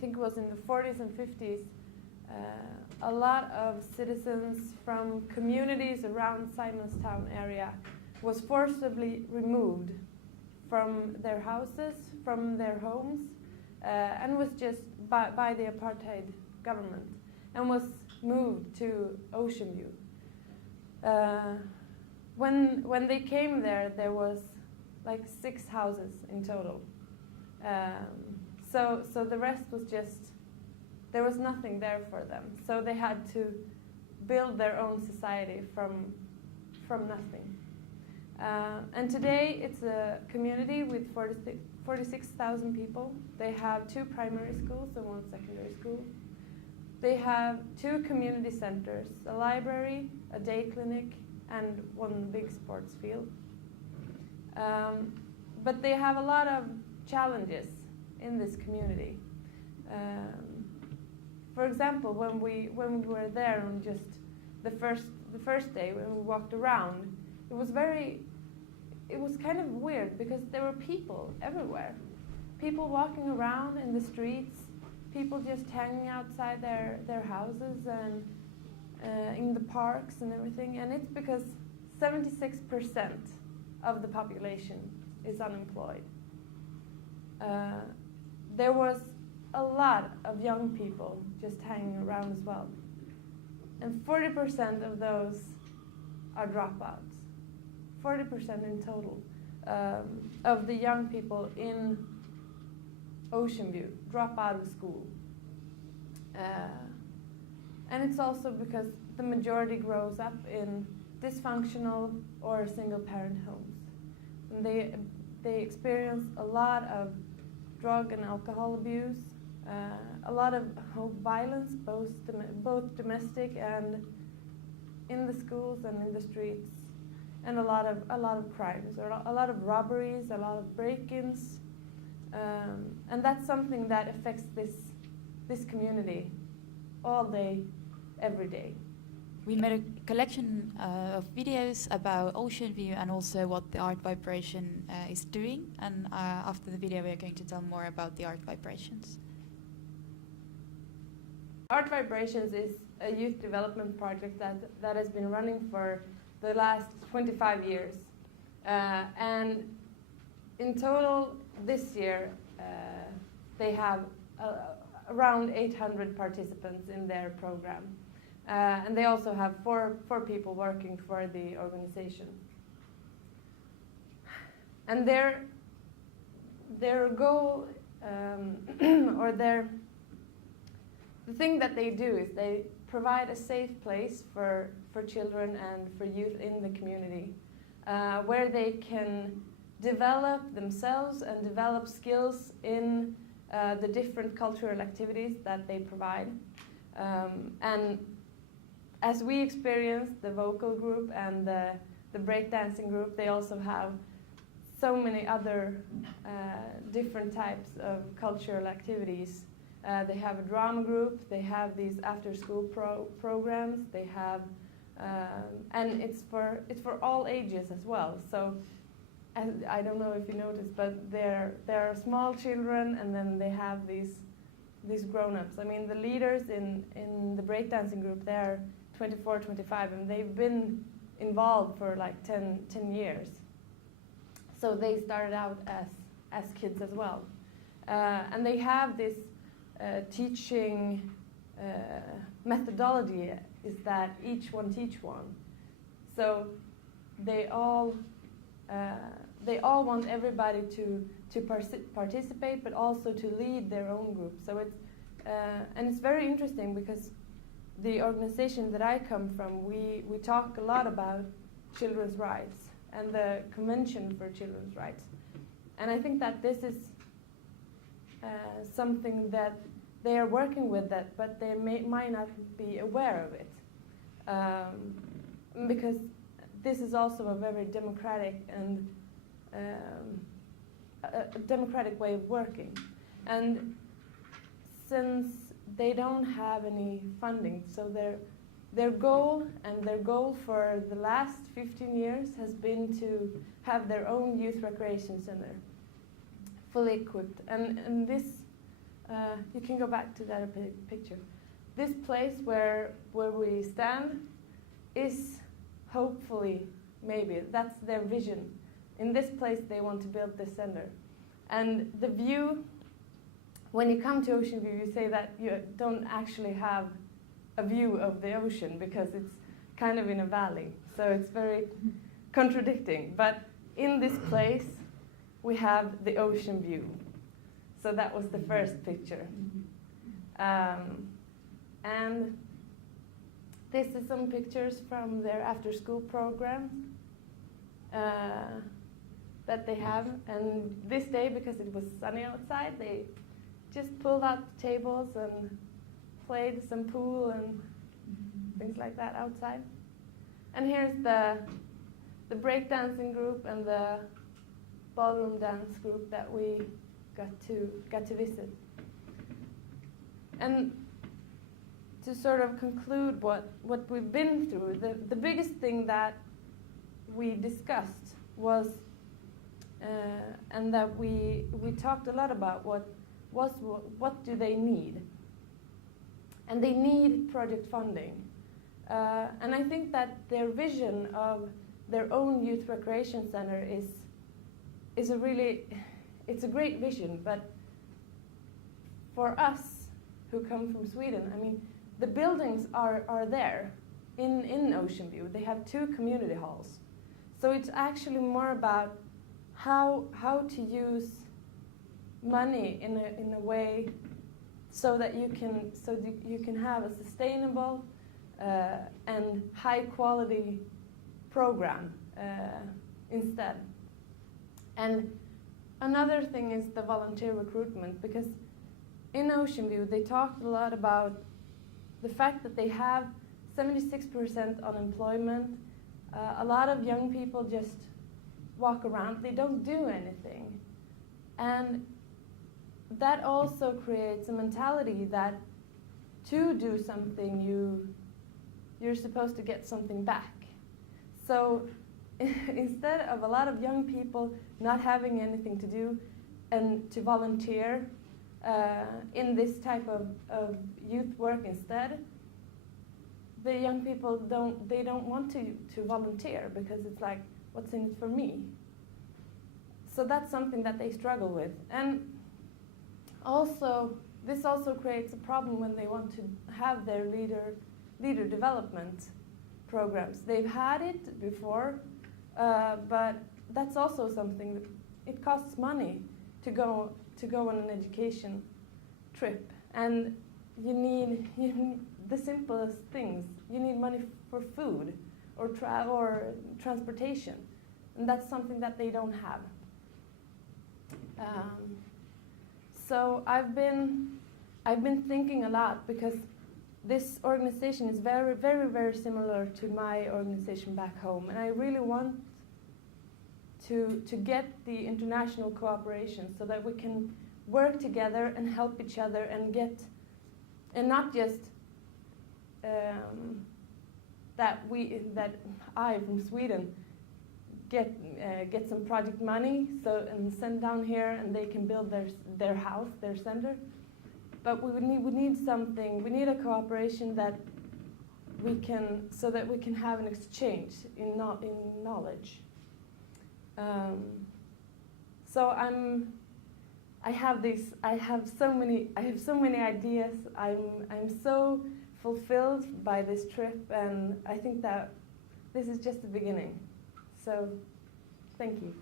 think it was in the 40s and 50s, a lot of citizens from communities around Simonstown area was forcibly removed from their houses, from their homes, and was just by the apartheid government, and was moved to Ocean View. When they came there, there was like 6 houses in total. So the rest was just, there was nothing there for them. So they had to build their own society from nothing. And today it's a community with 46,000 people. They have 2 primary schools and 1 secondary school. They have 2 community centers, a library, a day clinic, and 1 big sports field. But they have a lot of challenges in this community. For example, when we were there on just the first day, when we walked around, it was kind of weird because there were people everywhere. People walking around in the streets, people just hanging outside their houses and in the parks and everything. And it's because 76% of the population is unemployed. There was a lot of young people just hanging around as well. And 40% of those are dropouts. 40% in total of the young people in Ocean View drop out of school. And it's also because the majority grows up in dysfunctional or single-parent homes. And they experience a lot of drug and alcohol abuse, a lot of violence, both domestic and in the schools and in the streets, and a lot of crimes, or a lot of robberies, a lot of break-ins, and that's something that affects this community all day, every day. We made a collection of videos about Ocean View and also what the Art Vibration is doing. And after the video, we are going to tell more about the Art Vibrations. Art Vibrations is a youth development project that has been running for the last 25 years. And in total, this year, they have around 800 participants in their program. And they also have four people working for the organization. And their goal, or the thing that they do is they provide a safe place for children and for youth in the community, where they can develop themselves and develop skills in the different cultural activities that they provide. And as we experienced the vocal group and the breakdancing group, they also have so many other different types of cultural activities. They have a drama group, they have these after-school programs, they have, and it's for all ages as well. So I don't know if you noticed, but there are small children, and then they have these grown-ups. I mean, the leaders in the breakdancing group, they're 24, 25, and they've been involved for like 10 years. So they started out as kids as well. And they have this teaching methodology, is that each one teach one. So they all want everybody to participate, but also to lead their own group. So and it's very interesting because the organization that I come from, we talk a lot about children's rights and the Convention for Children's Rights. And I think that this is something that they are working with, but they might not be aware of it. Because this is also a very democratic and a democratic way of working. And since they don't have any funding, so their goal for the last 15 years has been to have their own youth recreation center, fully equipped. And this you can go back to that picture. This place where we stand is hopefully, maybe, that's their vision. In this place they want to build this center. And the view, when you come to Ocean View, you say that you don't actually have a view of the ocean because it's kind of in a valley. So it's very contradicting. But in this place, we have the ocean view. So that was the first picture. And this is some pictures from their after-school program that they have. And this day, because it was sunny outside, they just pulled out the tables and played some pool and things like that outside. And here's the breakdancing group and the ballroom dance group that we got to visit. And to sort of conclude what we've been through, the biggest thing that we discussed was, and that we talked a lot about, what do they need? And they need project funding. And I think that their vision of their own youth recreation center is it's a great vision, but for us who come from Sweden, I mean, the buildings are there in Ocean View. They have 2 community halls. So it's actually more about how to use money in a way so that you can have a sustainable and high quality program instead. And another thing is the volunteer recruitment, because in Ocean View they talked a lot about the fact that they have 76% unemployment. A lot of young people just walk around, they don't do anything. And that also creates a mentality that to do something you're supposed to get something back. So instead of a lot of young people not having anything to do and to volunteer in this type of youth work instead, the young people don't want to volunteer because it's like, what's in it for me? So that's something that they struggle with. And also, this also creates a problem when they want to have their leader development programs. They've had it before, but that's also something that it costs money to go on an education trip. And you need the simplest things. You need money for food or transportation, and that's something that they don't have. So I've been thinking a lot, because this organization is very, very, very similar to my organization back home, and I really want to get the international cooperation so that we can work together and help each other and not just that I from Sweden get some project money and send down here and they can build their house, their center. But we need something. We need a cooperation so that we can have an exchange in knowledge. So I have so many ideas. I'm so fulfilled by this trip, and I think that this is just the beginning. So, thank you.